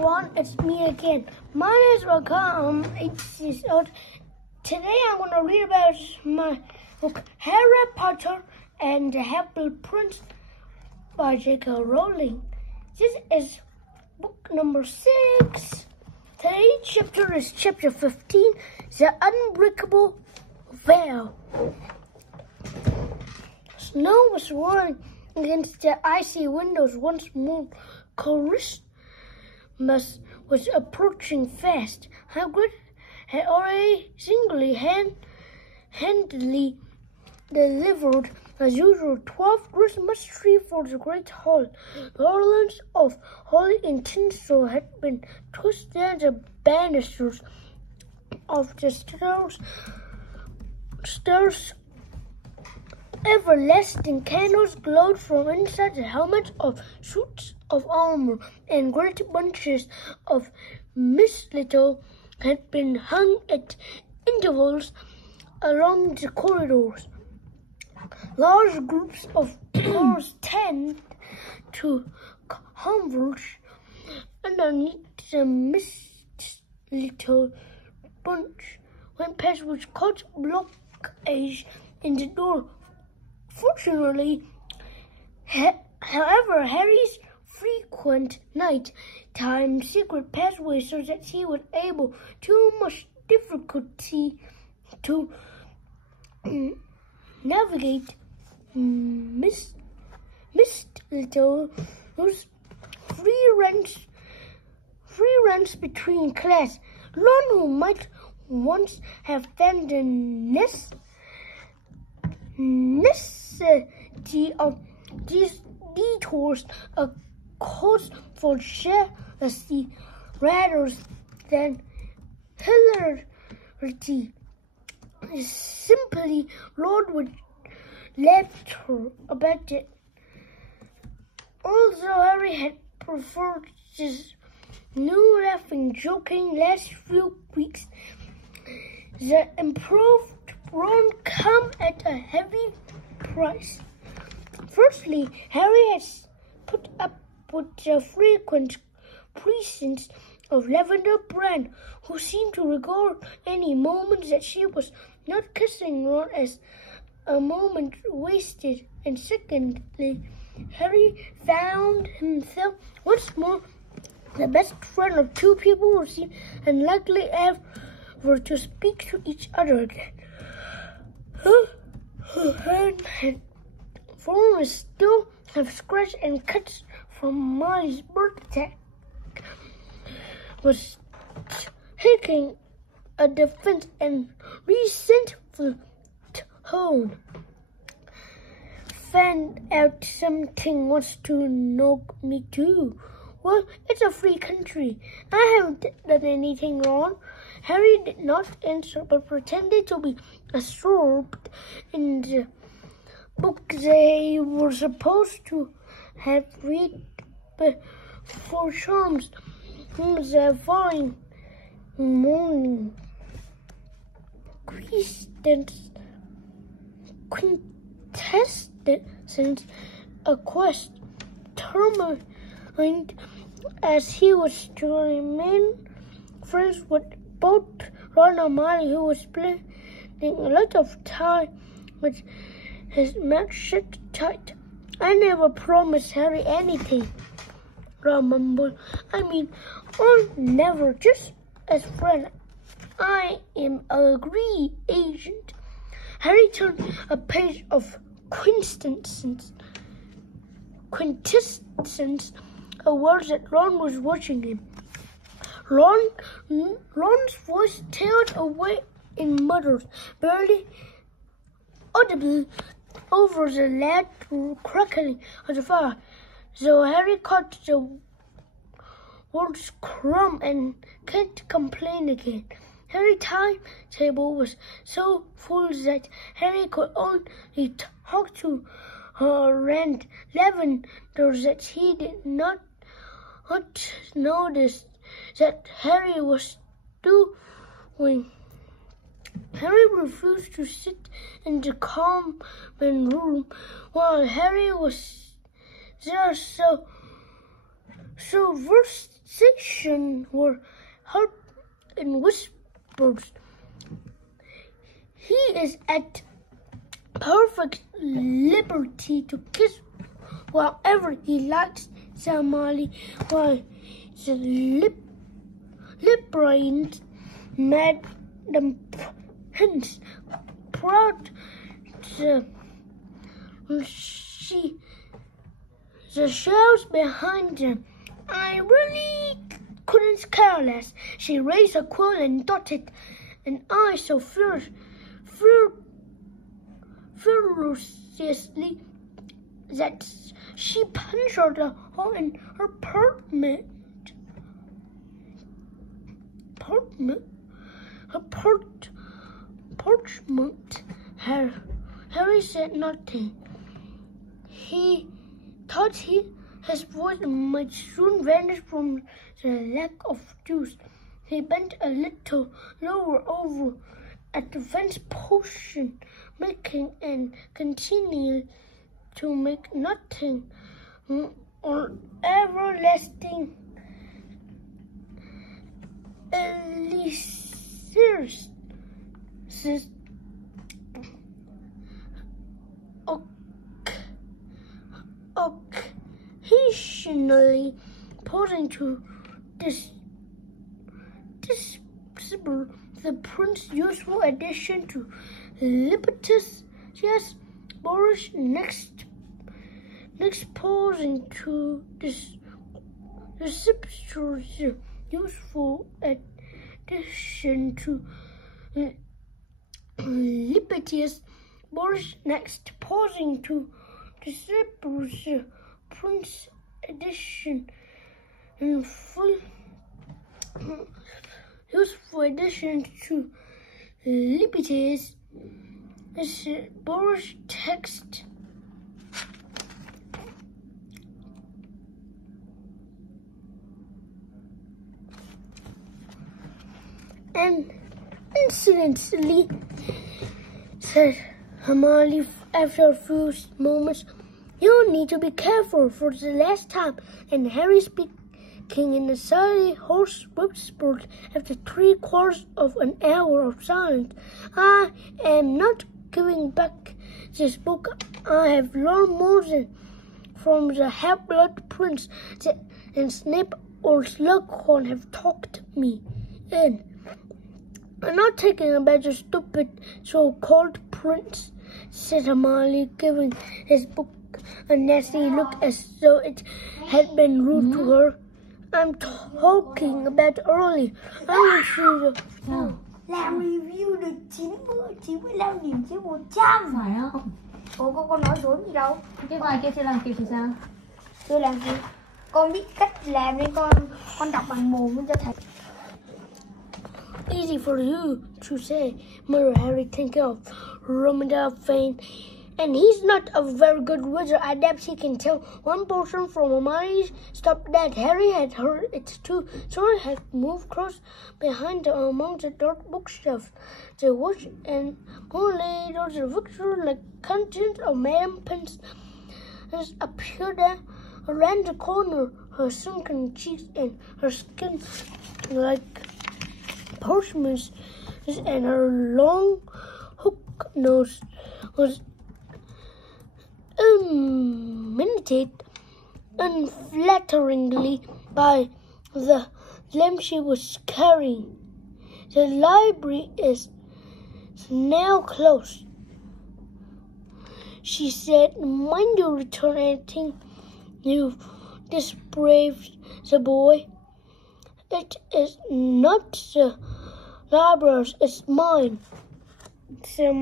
everyone, it's me again. My name is Raka. I'm 8 years old. Today I'm going to read about my book Harry Potter and the Half-Blood Prince by J.K. Rowling. This is book number 6. Today's chapter is chapter 15, The Unbreakable Veil. Snow was roaring against the icy windows once more. Christmas was approaching fast. Hagrid had already single-handedly delivered, as usual, 12 Christmas trees for the Great Hall. Garlands of holly and tinsel had been twisted down the banisters of the stairs. Everlasting candles glowed from inside the helmets of suits of armor, and great bunches of mistletoe had been hung at intervals along the corridors. Large groups of cars tend to converge underneath the mistletoe bunch when past which caught blockage in the door. Fortunately, however, Harry's frequent night-time secret passway so that he was able too much difficulty to navigate mistletoe's free runs between class. Ron, who might once have found the necessity of these detours a cause for jealousy rather than hilarity, simply Lord would laughter about it. Although Harry had preferred this new laughing, joking last few weeks, the improved Ron come at a heavy price. Firstly, Harry has put up with the frequent presence of Lavender Brand, who seemed to regard any moment that she was not kissing Ron as a moment wasted. And secondly, Harry found himself once more the best friend of two people who seemed unlikely ever to speak to each other again. Her hand form still have scratched and cuts from Molly's bird attack, was taking a defense and resentful tone. Found out something wants to knock me too. Well, it's a free country. I haven't done anything wrong. Harry did not answer, but pretended to be absorbed in the book they were supposed to have read before Charms the following morning. Quintessence a quest determined as he was to remain friends with both Ron and Molly, who was spending a lot of time with his mouth shut tight. I never promised Harry anything, Ron mumbled. I mean, never, just as friend. I am a green agent. Harry turned a page of quintessence, a word that Ron was watching him. Ron's voice tailed away in mutters, barely audible over the loud crackling of the fire. So Harry caught the words crumb and can't complain again. Harry's timetable was so full that Harry could only talk to her and Lavender that he did not notice that Harry was doing. Harry refused to sit in the common room while Harry was there, so versed conversation were heard in whispers. He is at perfect liberty to kiss wherever he likes, said Hermione, while the lip-brained Madame Pince proud the shelves behind them. I really couldn't care less. She raised her quill and dotted an eye so ferociously that she punctured a hole in her parchment. Harry said nothing. He thought his voice might soon vanish from the lack of juice. He bent a little lower over at the fence potion making and continued to make nothing or everlasting elixirs. Occasionally pausing to discover the prince's useful addition to Libertas. Yes, Boris next pausing to decipher the useful addition to Libertas. Boris next pausing to decipher the prince's addition in full useful addition to Liberties. This is Boris text. And incidentally, said Hermione after a few moments, you need to be careful for the last time. And Harry speaking in a slightly hoarse whisper after 3/4 of an hour of silence. I am not giving back this book. I have learned more than from the Half-Blood Prince and Snape or Slughorn have talked me in. I'm not taking about your stupid so-called prince, said Hermione, giving his book a nasty look as though it had been rude to her. I'm talking about early. I want you to... Làm review được 95 điểm trên 100. Phải không? Ủa con nói dối gì đâu. Cái bài kia sẽ làm kịp thì sao? Tôi làm gì? Con biết cách làm nên con đọc bằng mồm cho thầy. Easy for you to say, murmured Harry, thinking of Romilda Vane. And he's not a very good wizard. I doubt he can tell one portion from Hermione's. Stop that. Harry had heard it too, so he had moved close behind among the dark bookshelves. They watched and only those victory like contents of Madame Pince appeared around the corner, her sunken cheeks and her skin like parchment, and her long hook nose was illuminated unflatteringly by the lamp she was carrying. The library is now closed, she said. Mind you return anything you disbraved the boy. It is not the library's, it's mine, said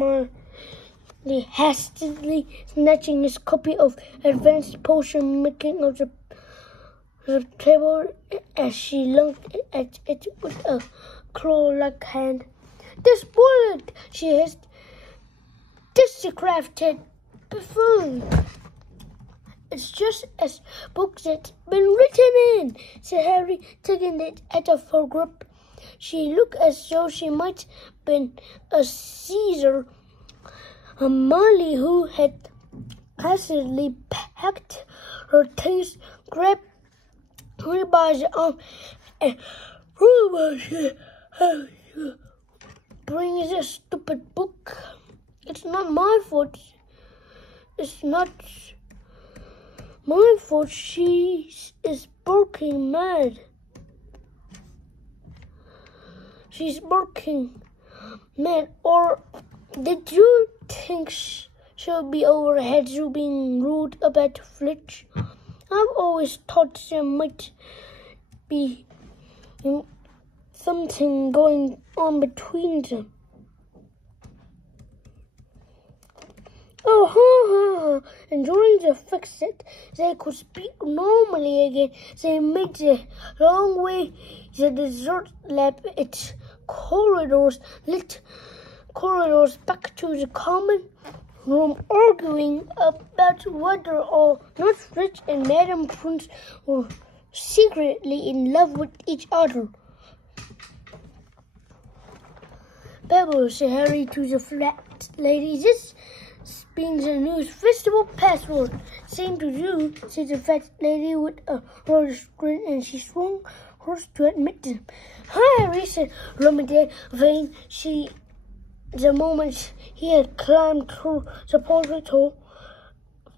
hastily snatching his copy of Advanced Potion Making of the table as she looked at it with a claw-like hand. This bullet, she hissed. Discrafted buffoon. It's just as books that's been written in, said Harry, taking it out of her grip. She looked as though she might have been a Caesar. Molly, who had hastily packed her things, grabbed Harry buys it on and brings a stupid book. It's not my fault. It's not my fault. She is barking mad. She's barking mad. Or did you think she'll be over her head you being rude about Flitch? I've always thought there might be something going on between them. Oh, and during the fix-it, they could speak normally again. They made the long way the dessert lab, its corridors, lit corridors back to the common room, arguing about whether or not Fritz and Madame Prince were secretly in love with each other. Pebble, said Harry to the flat lady, this being the new festival password. Same to you, said the fat lady with a royal grin, and she swung hers to admit them. Hi, Harry, said Romedale vain. The moment he had climbed through the portrait hole,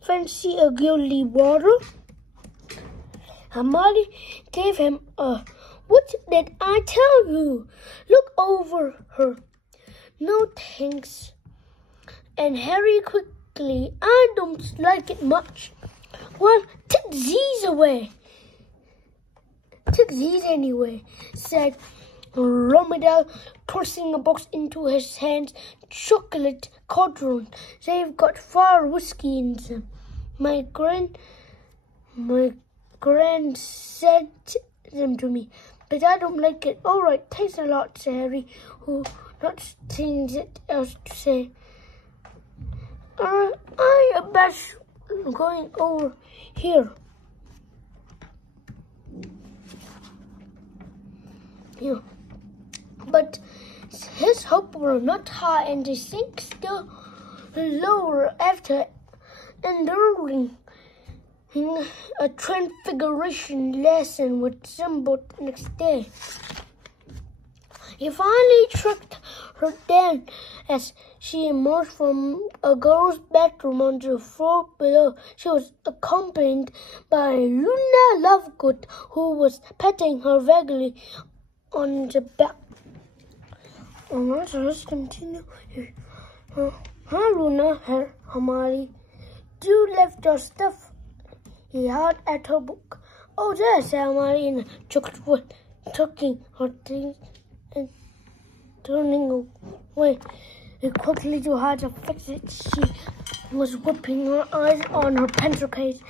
fancy a gilly water? Hermione gave him a, what did I tell you? Look over her. No thanks. And Harry quickly, I don't like it much. Well, take these away. Take these anyway, said Romedale, tossing a box into his hands. Chocolate cauldron. They've got fire whiskey in them. My grand sent them to me, but I don't like it. All right, thanks a lot, said Harry, who not seeing it else to say. I am best going over here. Yeah. But his hopes were not high, and they sank still lower after enduring a transfiguration lesson with Simba next day. He finally tracked her down as she emerged from a girl's bathroom on the floor below. She was accompanied by Luna Lovegood, who was patting her vaguely on the back. Alright, so let's continue. Hi, Luna, Hermione. You left your stuff. He held at her book. Oh, there's Hermione in a choked wood, tucking her things and turning away quickly to hide the fact that she was wiping her eyes on her pencil case.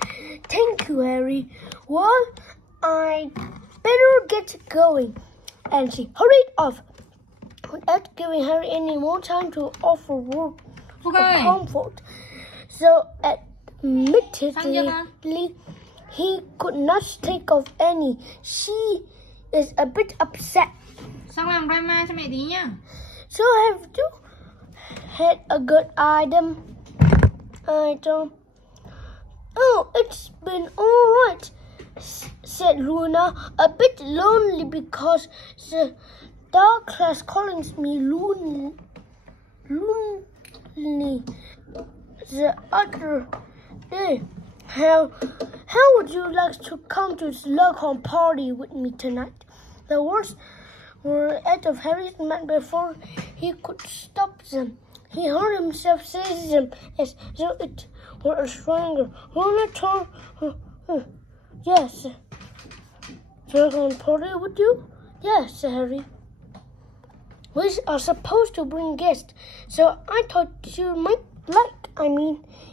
Thank you, Harry. Well, I better get going. And she hurried off without giving Harry any more time to offer word of comfort. So, admittedly, he could not think of any. She is a bit upset. Sao làm drama cho mẹ tí nha. So have you had a good item? Oh, it's been all right, said Luna, a bit lonely because the dark class calls me lonely the other day. How would you like to come to the local party with me tonight? The words were out of Harry's mind before he could stop them. He heard himself say them as though it were a stranger. Luna told her, yes. The local party with you? Yes, said Harry. We are supposed to bring guests, so I thought you might like.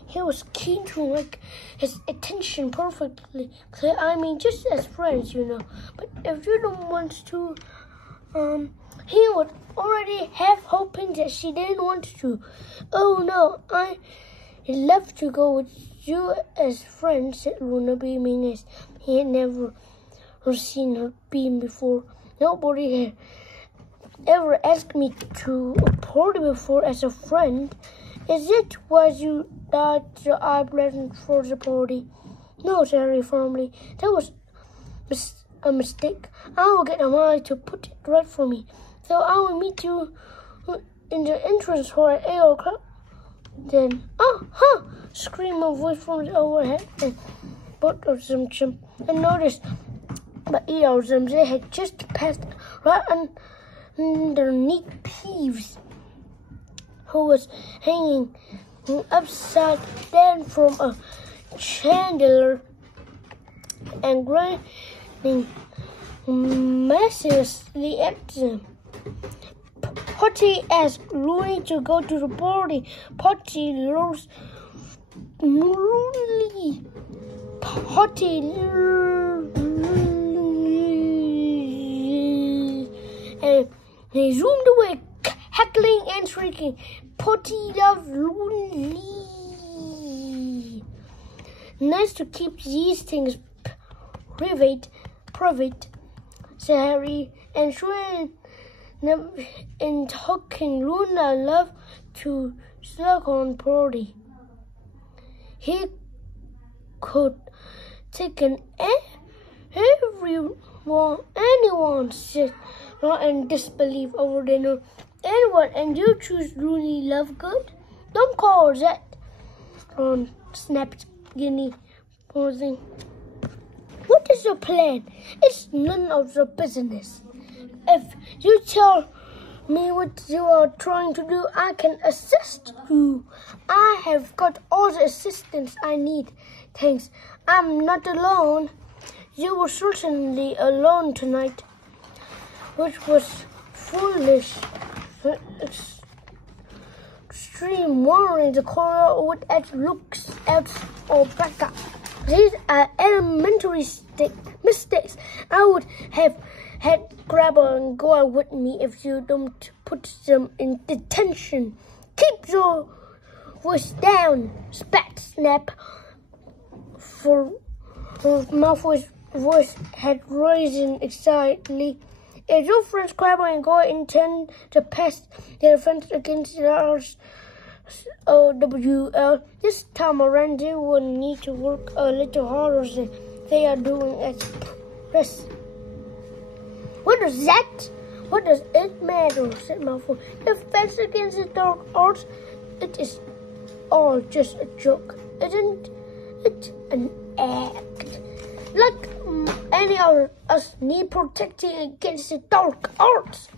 He was keen to make his attention perfectly clear. Just as friends, you know. But if you don't want to, he would already have hoping that she didn't want to. Oh no, I'd love to go with you as friends, said Luna, beaming as he had never seen her beam before. Nobody had ever asked me to a party before as a friend. Is it was you that I planned for the party? No, said Harry firmly. That was a mistake. I will get Hermione to put it right for me. So I will meet you in the entrance hall at 8 o'clock. Then, scream a voice from the overhead, and both of them jumped and noticed. But either of them, they had just passed right underneath Peeves, who was hanging upside down from a chandelier and grinning mercilessly at them. Potty asked Rooney to go to the party. Potty rose. Potty and he zoomed away, heckling and shrieking. Potty loved Rooney. Nice to keep these things private, said Harry, and Shrin in talking Luna loved to slug on Potty. He could take anyone said not in disbelief over dinner. Anyone, and you choose Rooney Lovegood? Don't call her that, Ron snapped Ginny, pausing. What is your plan? It's none of your business. If you tell me what you are trying to do, I can assist you. I have got all the assistance I need. Thanks. I'm not alone. You were certainly alone tonight, which was foolish. Extreme wondering the corner would add looks out or back up. These are elementary mistakes. I would have had Grabber and Goyle with me if you don't put them in detention. Keep your voice down, spat Snap. For Malfoy's voice had risen excitedly. If your friends Grabber and Goyle intend to pass their defense against the OWL, this time around they will need to work a little harder than they are doing at present. What does it matter? Said Malfoy. Defense against the dark arts, it is all just a joke, isn't it? An act. Like any of us need protecting against the dark arts.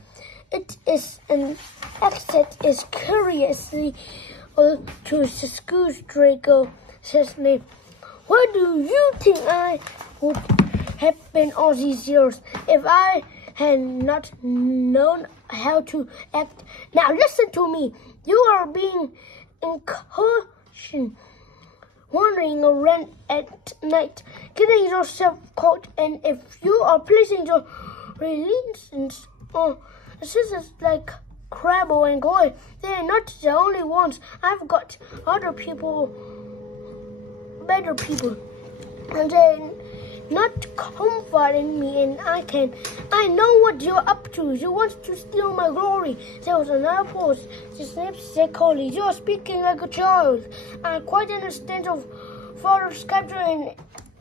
It is an act that is curiously to Scrooge Draco, says Snape. Where do you think I would have been all these years if I had not known how to act? Now listen to me. You are being incaution, wandering around at night, getting yourself caught, and if you are placing your reliance on assistants like Crabble and Goyle, they are not the only ones. I've got other people, better people, and they're not comforting me, and I know what you're up to. You want to steal my glory. There was another pause. The Snape said coldly, you are speaking like a child. I quite understand of father's capture and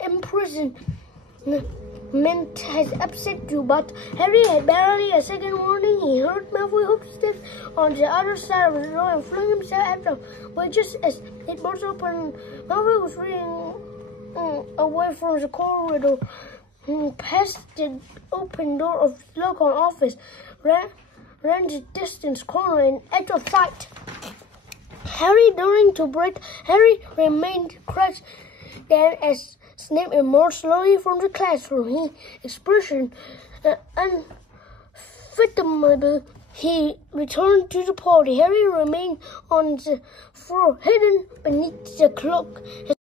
imprisonment has upset you, but Harry had barely a second warning. He heard Malfoy footsteps on the other side of the door and flung himself after him. But just as it burst open, Malfoy was reading away from the corridor, past the open door of the local office, ran the distant corner and out of sight. Harry, daring to break, Harry remained crouched down as Snape emerged slowly from the classroom. His expression unfathomable. He returned to the party. Harry remained on the floor, hidden beneath the cloak.